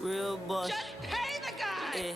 Real boss. Just pay the guy.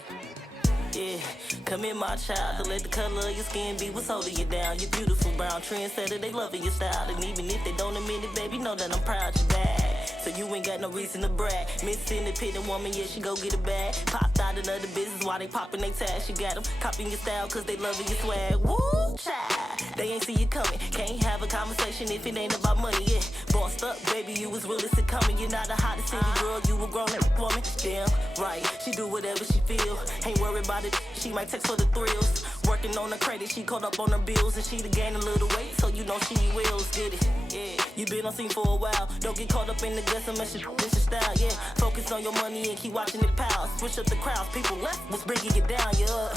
Yeah, come here, my child, to let the color of your skin be what's holding you down. You're beautiful, brown trendsetter, they loving your style. And even if they don't admit it, baby, know that I'm proud you're bad. So you ain't got no reason to brag. Miss Independent woman, yeah, she go get a bag. Popped out another business while they popping they tags. She got them copying your style cause they loving your swag. Woo, child, they ain't see you coming. Can't have a conversation if it ain't about money, yeah. Bossed up, baby, you was really succumbing. You're not the hottest city girl, you a grown woman. Damn, right, she do whatever she feel. Ain't worried about it, she might text for the thrills. Working on her credit, she caught up on her bills. And she to gain a little weight, so you know she wills. Get it, yeah. You been on scene for a while. Don't get caught up in the guts and mess your style, yeah. Focus on your money and keep watching it pile. Switch up the crowds, people left, what's bringing you down, yeah.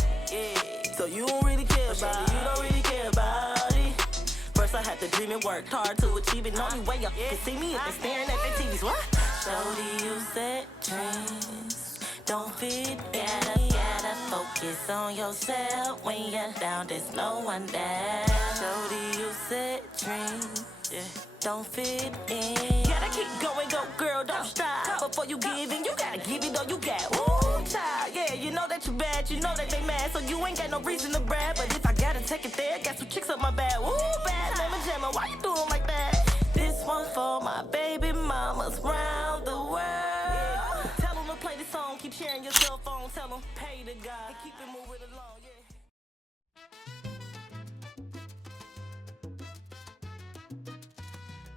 So you don't really care about it, you don't really care about it. First I had to dream and work hard to achieve it. Only way you can see me is they staring at their TVs, what? Shorty, you said dreams don't fit, gotta focus on yourself. When you're down, there's no one there. Shorty, you said dreams, yeah, don't fit in. Gotta keep going, go girl, don't stop. Before you give in, you gotta give it all you got. Ooh, child, yeah, you know that you bad, you know that they mad, so you ain't got no reason to brag. But if I gotta take it there, got some chicks up my back. Ooh, bad lemon jammer, why you doing like that? This one for my baby mamas round the world. Yeah. Tell them to play this song, keep sharing your cell phone. Tell them pay the guy and keep it moving along, yeah.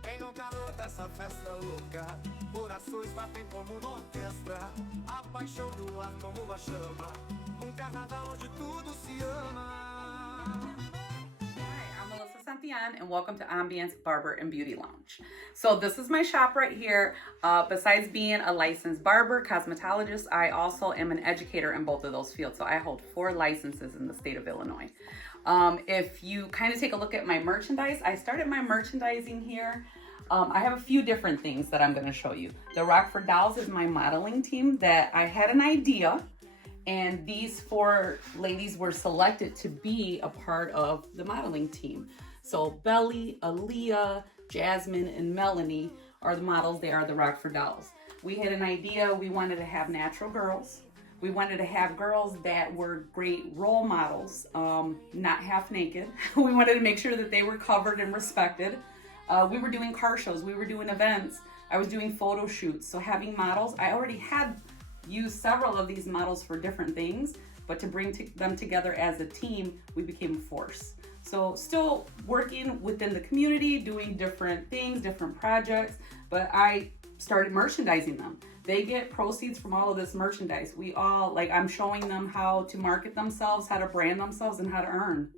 Venham garota, essa festa louca. Corações batem como uma orquestra. A paixão do ar como uma chama. Carnaval onde tudo se ama. Hi, I'm Melissa Santillan, and welcome to Ambiance Barber and Beauty Lounge. So this is my shop right here. Besides being a licensed barber, cosmetologist, I also am an educator in both of those fields. So I hold 4 licenses in the state of Illinois. If you kind of take a look at my merchandise, I started my merchandising here. I have a few different things that I'm going to show you. The Rockford Dolls is my modeling team that I had an idea, and these 4 ladies were selected to be a part of the modeling team. So Belly, Aaliyah, Jasmine, and Melanie are the models. They are the Rockford Dolls. We had an idea. We wanted to have natural girls. We wanted to have girls that were great role models, not half naked. We wanted to make sure that they were covered and respected. We were doing car shows, we were doing events, I was doing photo shoots. So having models, I already had used several of these models for different things, but to bring them together as a team, we became a force. So still working within the community, doing different things, different projects, but I started merchandising them. They get proceeds from all of this merchandise. We all, I'm showing them how to market themselves, how to brand themselves, and how to earn.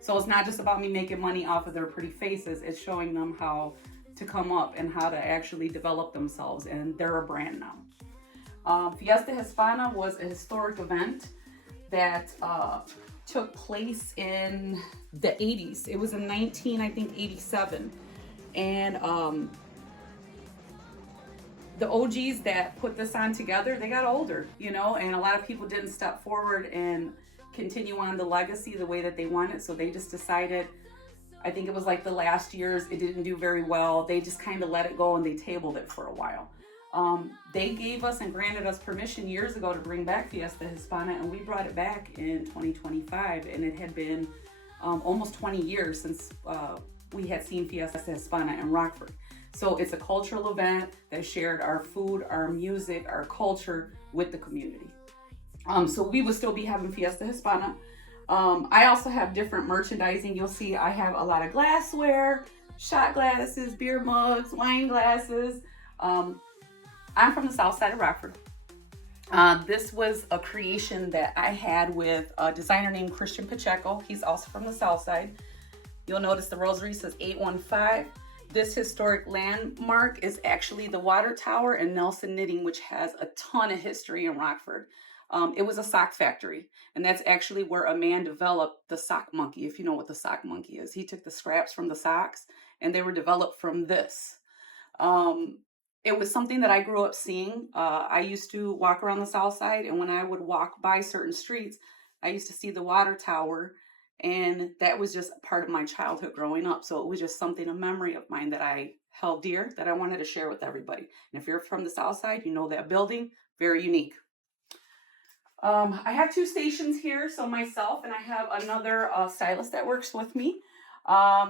So it's not just about me making money off of their pretty faces, it's showing them how to come up and how to actually develop themselves, and they're a brand now. Fiesta Hispana was a historic event that took place in the 80s. It was in 87. And the OGs that put this on together, they got older, and a lot of people didn't step forward and continue on the legacy the way that they wanted. So they just decided, I think it was like the last years, it didn't do very well. They just kind of let it go and they tabled it for a while. They gave us and granted us permission years ago to bring back Fiesta Hispana, and we brought it back in 2025, and it had been almost 20 years since we had seen Fiesta Hispana in Rockford. So it's a cultural event that shared our food, our music, our culture with the community. So we would still be having Fiesta Hispana. I also have different merchandising. You'll see I have a lot of glassware, shot glasses, beer mugs, wine glasses. I'm from the south side of Rockford. This was a creation that I had with a designer named Christian Pacheco. He's also from the south side. You'll notice the rosary says 815. This historic landmark is actually the water tower and Nelson Knitting, which has a ton of history in Rockford. It was a sock factory, and that's actually where a man developed the sock monkey, if you know what the sock monkey is. He took the scraps from the socks, and they were developed from this. It was something that I grew up seeing. I used to walk around the south side, and when I would walk by certain streets, I used to see the water tower, and that was just part of my childhood growing up. So it was just something, a memory of mine that I held dear that I wanted to share with everybody. And if you're from the South Side, you know that building, very unique. I have 2 stations here, so myself and I have another stylist that works with me.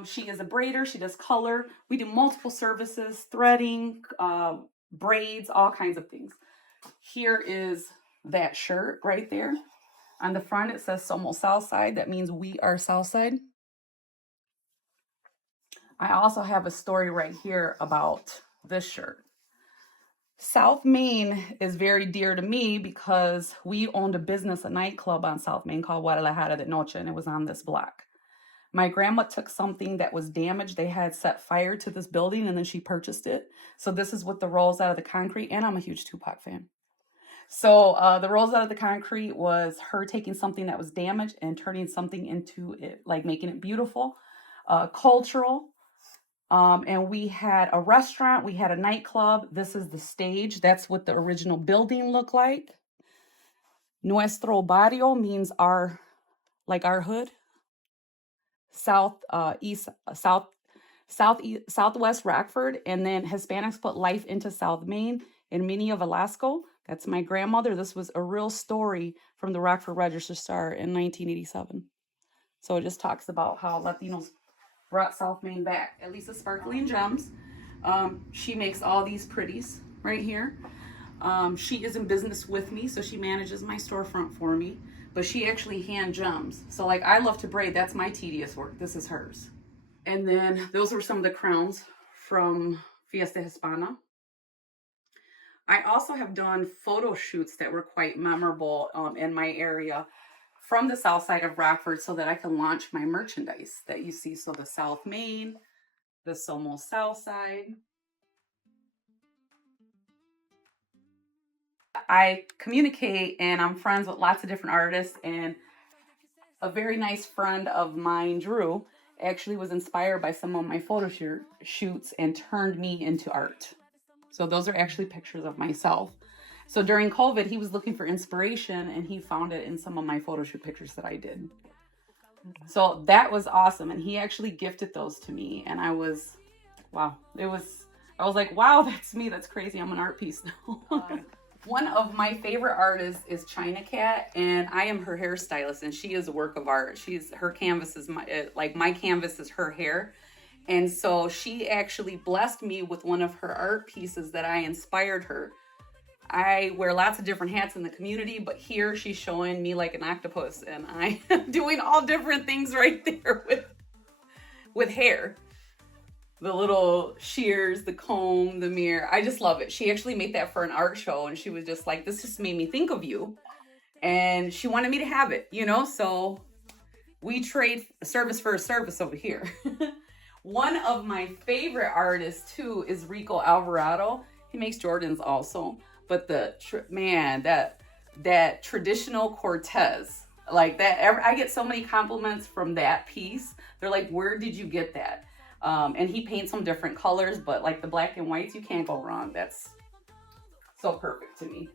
She is a braider, she does color. We do multiple services, threading, braids, all kinds of things. Here is that shirt right there. On the front, it says Somos Southside. That means we are Southside. I also have a story right here about this shirt. South Main is very dear to me because we owned a business, a nightclub on South Main called Guadalajara de Noche, and it was on this block. My grandma took something that was damaged. They had set fire to this building, and then she purchased it. So this is what the rolls out of the concrete, and I'm a huge Tupac fan. So the rolls out of the concrete was her taking something that was damaged and turning something into it, like making it beautiful, cultural. And we had a restaurant, we had a nightclub. This is the stage. That's what the original building looked like. Nuestro barrio means our hood. Southwest Rockford, and then Hispanics put life into South Main. And Minnie of Velasco, that's my grandmother. This was a real story from the Rockford Register Star in 1987. So it just talks about how Latinos brought South Main back. Elisa Sparkling Gems. She makes all these pretties right here. She is in business with me, so she manages my storefront for me. But she actually hand gems. So like I love to braid. That's my tedious work. This is hers. And then those were some of the crowns from Fiesta Hispana. I also have done photo shoots that were quite memorable in my area from the south side of Rockford so that I can launch my merchandise that you see. So the South Main, the Somos South Side. I communicate and I'm friends with lots of different artists, and a very nice friend of mine, Drew, actually was inspired by some of my photo shoots and turned me into art. So those are actually pictures of myself. So during COVID, he was looking for inspiration and he found it in some of my photo shoot pictures that I did. So that was awesome. And he actually gifted those to me. And I was like, wow, that's me. That's crazy. I'm an art piece now. One of my favorite artists is China Cat, and I am her hairstylist, and she is a work of art. Her canvas is my canvas is her hair. And so she actually blessed me with one of her art pieces that I inspired her. I wear lots of different hats in the community, but here she's showing me like an octopus, and I am doing all different things right there with hair. The little shears, the comb, the mirror. I just love it. She actually made that for an art show, and she was just like, this just made me think of you. And she wanted me to have it, so we trade service for a service over here. One of my favorite artists too is Rico Alvarado. He makes Jordans also, but that traditional Cortez, like that, I get so many compliments from that piece. They're like, where did you get that? And he paints some different colors, but like the black and whites, you can't go wrong. That's so perfect to me.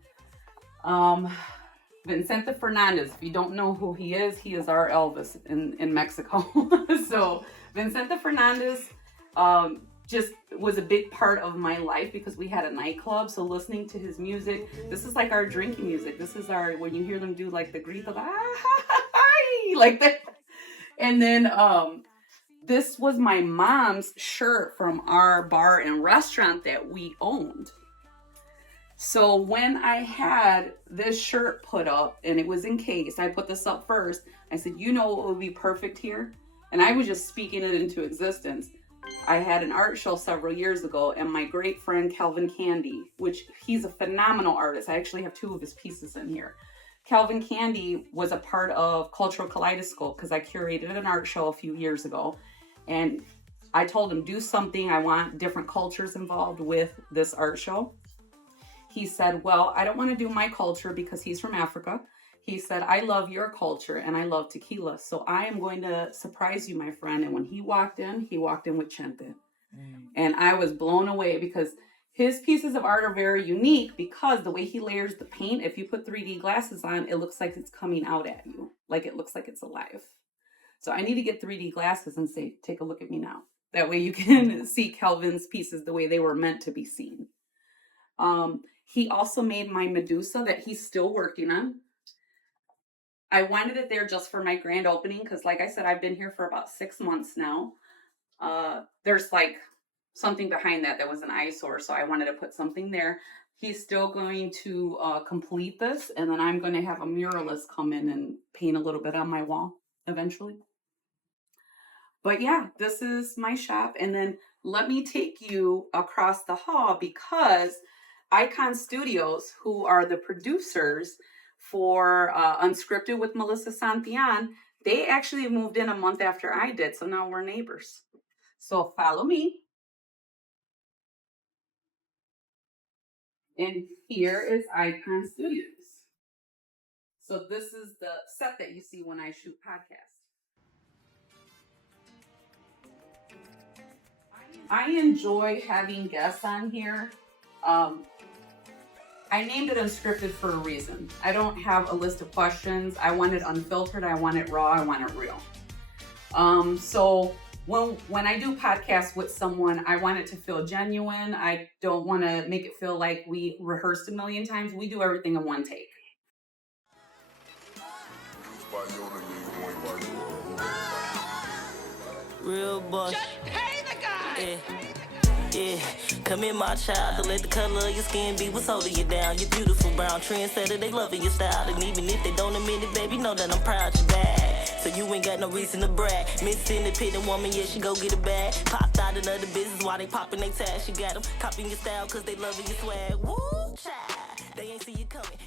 Vicente Fernandez, if you don't know who he is our Elvis in Mexico. So Vicente Fernandez just was a big part of my life because we had a nightclub. So listening to his music, this is like our drinking music. This is when you hear them do like the grito, like that. And then this was my mom's shirt from our bar and restaurant that we owned. So when I had this shirt put up and it was encased, I put this up first. I said, what would be perfect here? And I was just speaking it into existence. I had an art show several years ago, and my great friend Calvin Candy, which he's a phenomenal artist. I actually have 2 of his pieces in here. Calvin Candy was a part of Cultural Kaleidoscope because I curated an art show a few years ago. And I told him, do something. I want different cultures involved with this art show. He said, well, I don't want to do my culture because he's from Africa. He said, I love your culture and I love tequila. So I am going to surprise you, my friend. And when he walked in with Chente. And I was blown away because his pieces of art are very unique because the way he layers the paint, if you put 3D glasses on, it looks like it's coming out at you. Like it looks like it's alive. So I need to get 3D glasses and say, take a look at me now. That way you can see Kelvin's pieces the way they were meant to be seen. He also made my Medusa that he's still working on. I wanted it there just for my grand opening because, like I said, I've been here for about 6 months now. There's like something behind that was an eyesore, so I wanted to put something there. He's still going to complete this, and then I'm going to have a muralist come in and paint a little bit on my wall eventually. But yeah, this is my shop. And then let me take you across the hall because Icon Studios, who are the producers for Unscripted with Melissa Santillan, they actually moved in a month after I did. So now we're neighbors. So follow me. And here is Icon Studios. So this is the set that you see when I shoot podcasts. I enjoy having guests on here. I named it Unscripted for a reason. I don't have a list of questions. I want it unfiltered. I want it raw. I want it real. So when I do podcasts with someone, I want it to feel genuine. I don't want to make it feel like we rehearsed a million times. We do everything in one take. Real boss. Just pay the guy. Yeah, come in my child, to let the color of your skin be what's holding you down. You're beautiful, brown trendsetter, they loving your style. And even if they don't admit it, baby, know that I'm proud you're bad. So you ain't got no reason to brag. Miss Independent woman, yeah, she go get a bag. Popped out another business while they popping they tag. She got them copying your style cause they loving your swag. Woo, child, they ain't see you coming.